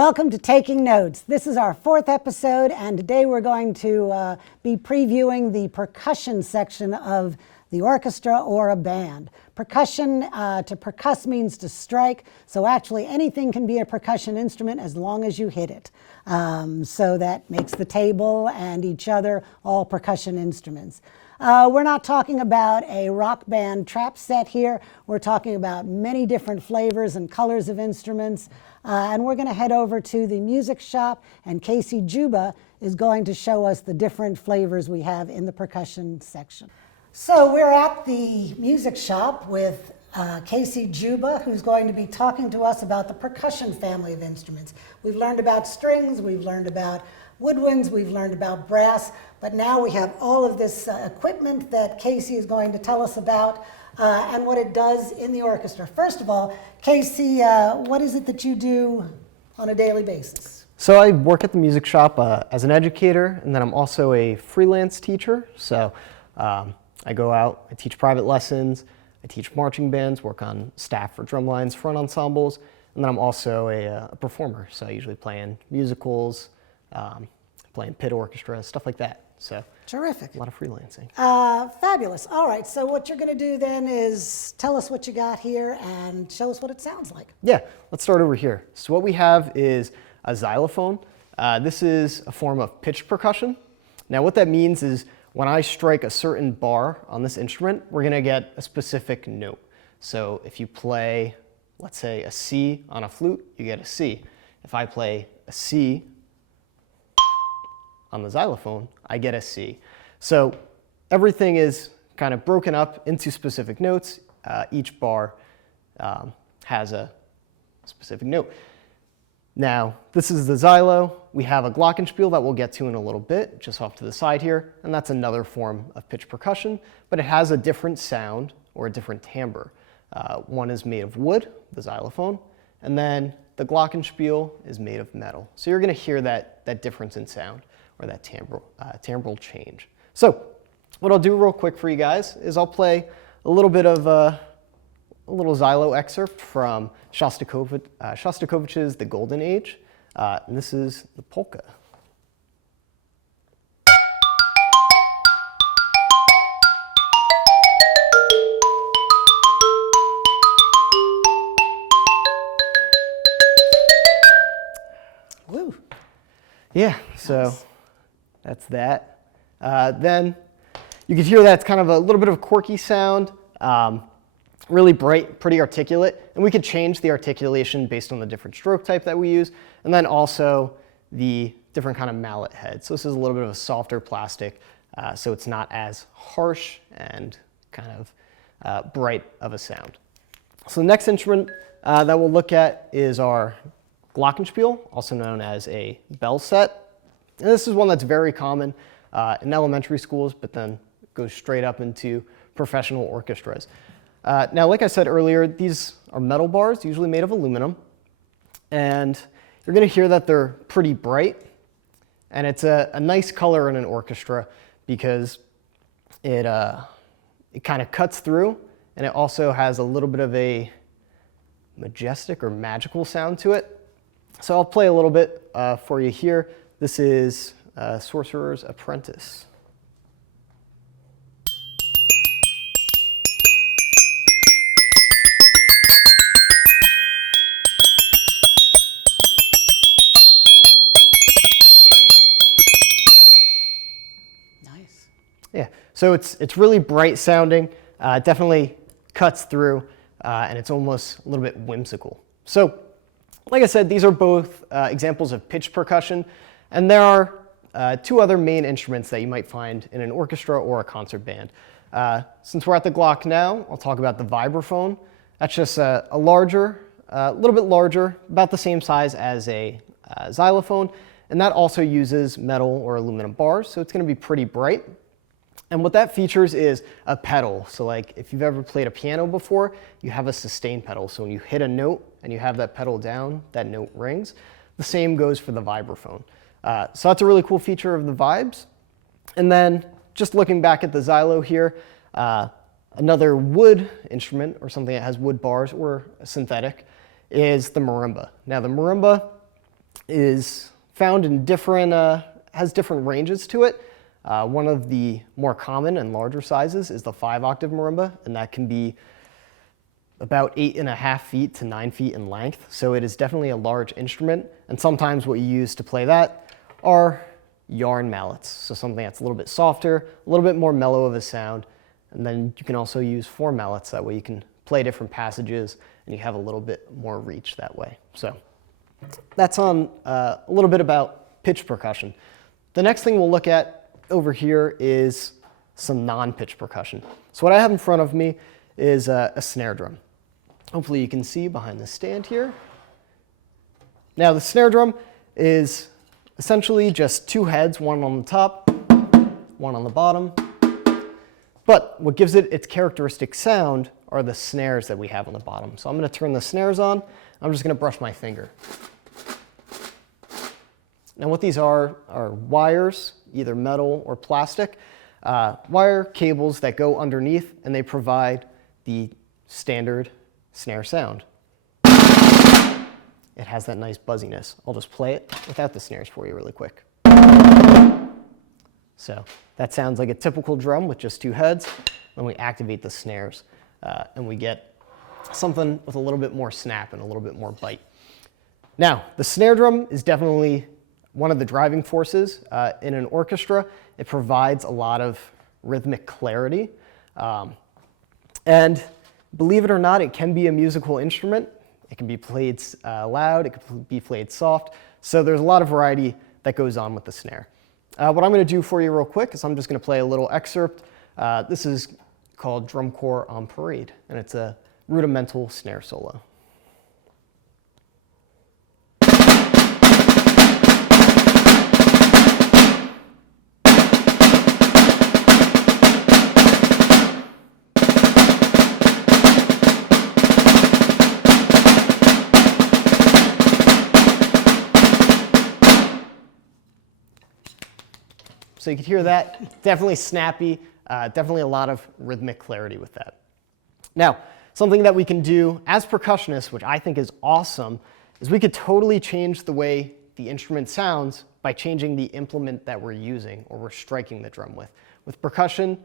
Welcome to Taking Notes. This is our 4th episode, and today we're going to be previewing the percussion section of the orchestra or a band. Percussion, to percuss means to strike, so actually anything can be a percussion instrument as long as you hit it. So that makes the table and each other all percussion instruments. We're not talking about a rock band trap set here. We're talking about many different flavors and colors of instruments. And we're going to head over to the music shop, and Casey Dzuiba is going to show us the different flavors we have in the percussion section. So we're at the music shop with Casey Dzuiba, who's going to be talking to us about the percussion family of instruments. We've learned about strings, we've learned about woodwinds, we've learned about brass, but now we have all of this equipment that Casey is going to tell us about and what it does in the orchestra. First of all, Casey, what is it that you do on a daily basis? So I work at the music shop as an educator, and then I'm also a freelance teacher. So I go out, I teach private lessons, I teach marching bands, work on staff for drum lines, front ensembles, and then I'm also a performer. So I usually play in musicals, play in pit orchestras, stuff like that. So terrific. A lot of freelancing. Fabulous. All right, so what you're going to do then is tell us what you got here and show us what it sounds like. Yeah, let's start over here. So what we have is a xylophone. This is a form of pitched percussion. Now what that means is when I strike a certain bar on this instrument, we're going to get a specific note. So if you play, let's say, a C on a flute, you get a C. If I play a C on the xylophone, I get a C. So everything is kind of broken up into specific notes. Each bar has a specific note. Now, this is the Xylo. We have a Glockenspiel that we'll get to in a little bit, just off to the side here, and that's another form of pitch percussion, but it has a different sound or a different timbre. One is made of wood, the xylophone, and then the Glockenspiel is made of metal. So you're going to hear that difference in sound, or that timbral change. So what I'll do real quick for you guys is I'll play a little bit of a little Xylo excerpt from Shostakovich's The Golden Age, and this is the polka. Woo. Yeah, so nice. That's that. Then you can hear that's kind of a little bit of a quirky sound. Really bright, pretty articulate, and we could change the articulation based on the different stroke type that we use, and then also the different kind of mallet head. So this is a little bit of a softer plastic, so it's not as harsh and kind of bright of a sound. So the next instrument that we'll look at is our Glockenspiel, also known as a bell set. And this is one that's very common in elementary schools, but then goes straight up into professional orchestras. Now, like I said earlier, these are metal bars, usually made of aluminum, and you're going to hear that they're pretty bright, and it's a nice color in an orchestra because it kind of cuts through, and it also has a little bit of a majestic or magical sound to it. So I'll play a little bit for you here. This is Sorcerer's Apprentice. Yeah, so it's really bright sounding, definitely cuts through, and it's almost a little bit whimsical. So, like I said, these are both examples of pitch percussion, and there are two other main instruments that you might find in an orchestra or a concert band. Since we're at the Glock now, I'll talk about the vibraphone. That's just a little bit larger, about the same size as a xylophone, and that also uses metal or aluminum bars, so it's going to be pretty bright. And what that features is a pedal. So like if you've ever played a piano before, you have a sustain pedal. So when you hit a note and you have that pedal down, that note rings. The same goes for the vibraphone. So that's a really cool feature of the Vibes. And then just looking back at the Xylo here, another wood instrument or something that has wood bars or a synthetic is the marimba. Now the marimba is found in different, has different ranges to it. One of the more common and larger sizes is the 5-octave marimba, and that can be about 8.5 feet to 9 feet in length. So it is definitely a large instrument, and sometimes what you use to play that are yarn mallets. So something that's a little bit softer, a little bit more mellow of a sound, and then you can also use 4 mallets. That way you can play different passages and you have a little bit more reach that way. So that's on a little bit about pitch percussion. The next thing we'll look at over here is some non-pitch percussion. So what I have in front of me is a snare drum. Hopefully you can see behind the stand here. Now the snare drum is essentially just 2 heads, one on the top, one on the bottom. But what gives it its characteristic sound are the snares that we have on the bottom. So I'm going to turn the snares on. I'm just going to brush my finger. Now what these are wires, either metal or plastic, wire cables that go underneath, and they provide the standard snare sound. It has that nice buzziness. I'll just play it without the snares for you really quick. So that sounds like a typical drum with just 2 heads. Then we activate the snares and we get something with a little bit more snap and a little bit more bite. Now, the snare drum is definitely one of the driving forces in an orchestra. It provides a lot of rhythmic clarity. And believe it or not, it can be a musical instrument. It can be played loud, it can be played soft. So there's a lot of variety that goes on with the snare. What I'm going to do for you real quick is I'm just going to play a little excerpt. This is called Drum Corps on Parade, and it's a rudimental snare solo. So you can hear that, definitely snappy, definitely a lot of rhythmic clarity with that. Now, something that we can do as percussionists, which I think is awesome, is we could totally change the way the instrument sounds by changing the implement that we're using or we're striking the drum with. With percussion,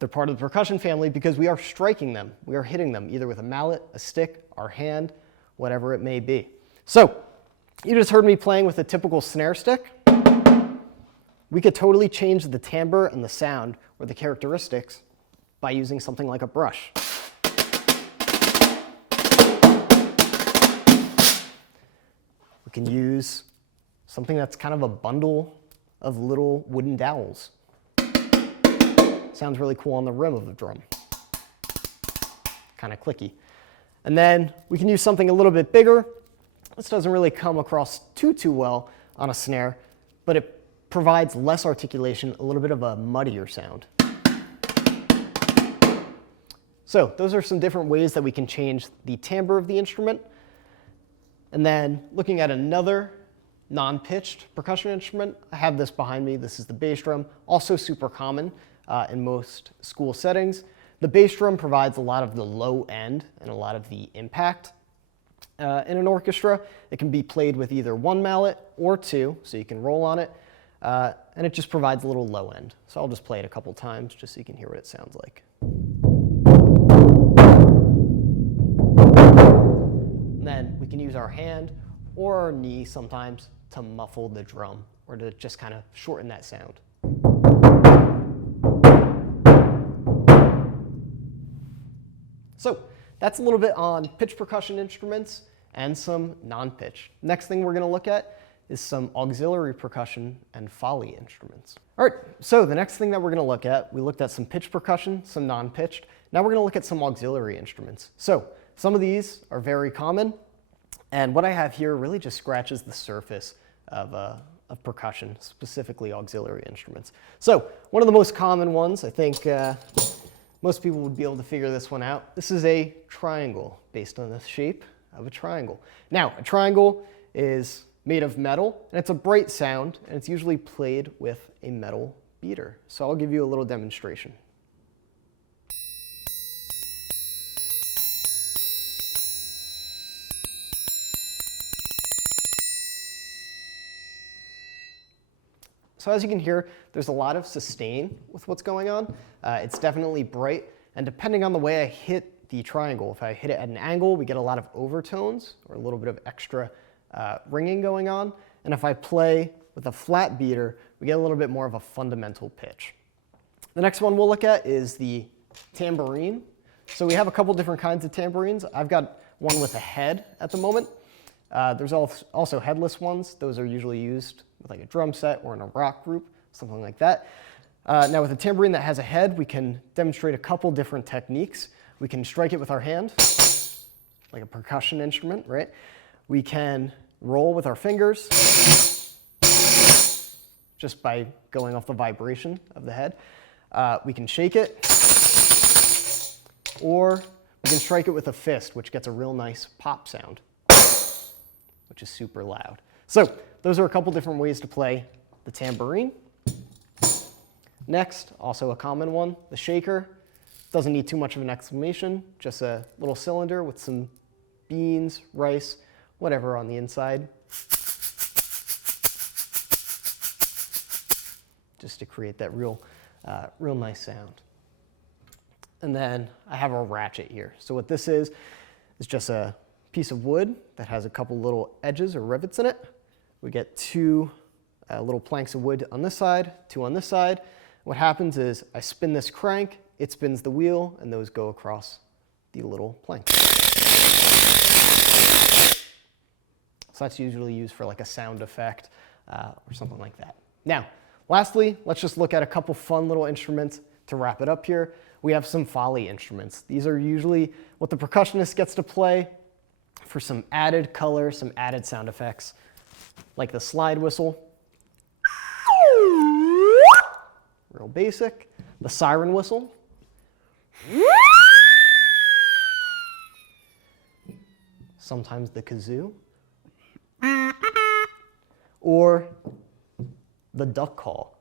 they're part of the percussion family because we are striking them. We are hitting them either with a mallet, a stick, our hand, whatever it may be. So you just heard me playing with a typical snare stick. We could totally change the timbre and the sound or the characteristics by using something like a brush. We can use something that's kind of a bundle of little wooden dowels. Sounds really cool on the rim of the drum. Kind of clicky. And then we can use something a little bit bigger. This doesn't really come across too well on a snare, but it provides less articulation, a little bit of a muddier sound. So those are some different ways that we can change the timbre of the instrument. And then looking at another non-pitched percussion instrument, I have this behind me. This is the bass drum, also super common in most school settings. The bass drum provides a lot of the low end and a lot of the impact. In an orchestra, it can be played with either 1 mallet or 2, so you can roll on it. And it just provides a little low end. So I'll just play it a couple times just so you can hear what it sounds like. And then we can use our hand or our knee sometimes to muffle the drum or to just kind of shorten that sound. So that's a little bit on pitch percussion instruments and some non-pitch. Next thing we're going to look at is some auxiliary percussion and Foley instruments. All right, so the next thing that we're going to look at, we looked at some pitch percussion, some non-pitched. Now we're going to look at some auxiliary instruments. So some of these are very common, and what I have here really just scratches the surface of percussion, specifically auxiliary instruments. So one of the most common ones, I think most people would be able to figure this one out. This is a triangle based on the shape of a triangle. Now, a triangle is made of metal, and it's a bright sound, and it's usually played with a metal beater. So I'll give you a little demonstration. So as you can hear, there's a lot of sustain with what's going on. It's definitely bright, and depending on the way I hit the triangle, if I hit it at an angle, we get a lot of overtones or a little bit of extra ringing going on. And if I play with a flat beater, we get a little bit more of a fundamental pitch. The next one we'll look at is the tambourine. So we have a couple different kinds of tambourines. I've got one with a head at the moment. There's also headless ones. Those are usually used with like a drum set or in a rock group, something like that. Now with a tambourine that has a head, we can demonstrate a couple different techniques. We can strike it with our hand, like a percussion instrument, right? We can roll with our fingers, just by going off the vibration of the head. We can shake it, or we can strike it with a fist, which gets a real nice pop sound, which is super loud. So those are a couple different ways to play the tambourine. Next, also a common one, the shaker. Doesn't need too much of an explanation, just a little cylinder with some beans, rice, whatever on the inside, just to create that real nice sound. And then I have a ratchet here. So what this is just a piece of wood that has a couple little edges or rivets in it. We get two little planks of wood on this side, two on this side. What happens is I spin this crank, it spins the wheel, and those go across the little plank. So that's usually used for like a sound effect or something like that. Now, lastly, let's just look at a couple fun little instruments to wrap it up here. We have some Foley instruments. These are usually what the percussionist gets to play for some added color, some added sound effects, like the slide whistle. Real basic. The siren whistle. Sometimes the kazoo. Or the duck call.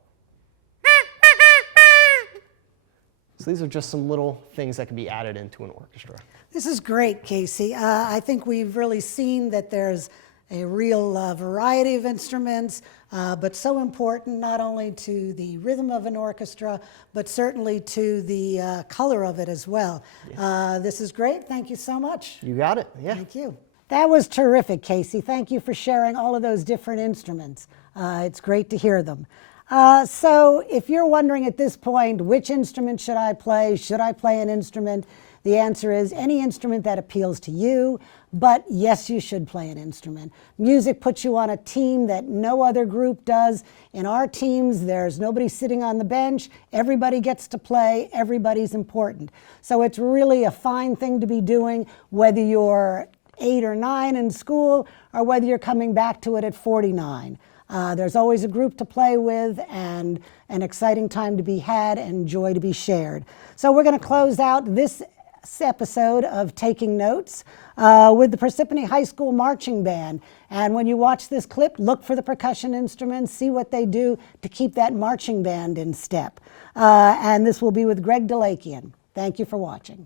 So these are just some little things that can be added into an orchestra. This is great, Casey. I think we've really seen that there's a real variety of instruments, but so important not only to the rhythm of an orchestra, but certainly to the color of it as well. Yeah. This is great. Thank you so much. You got it. Yeah. Thank you. That was terrific, Casey. Thank you for sharing all of those different instruments. It's great to hear them. So if you're wondering at this point, which instrument should I play? Should I play an instrument? The answer is any instrument that appeals to you, but yes, you should play an instrument. Music puts you on a team that no other group does. In our teams, there's nobody sitting on the bench. Everybody gets to play. Everybody's important. So it's really a fine thing to be doing, whether you're 8 or 9 in school or whether you're coming back to it at 49. There's always a group to play with and an exciting time to be had and joy to be shared. So we're going to close out this episode of Taking Notes with the Parsippany High School Marching Band. And when you watch this clip, look for the percussion instruments, see what they do to keep that marching band in step. And this will be with Greg Delakian. Thank you for watching.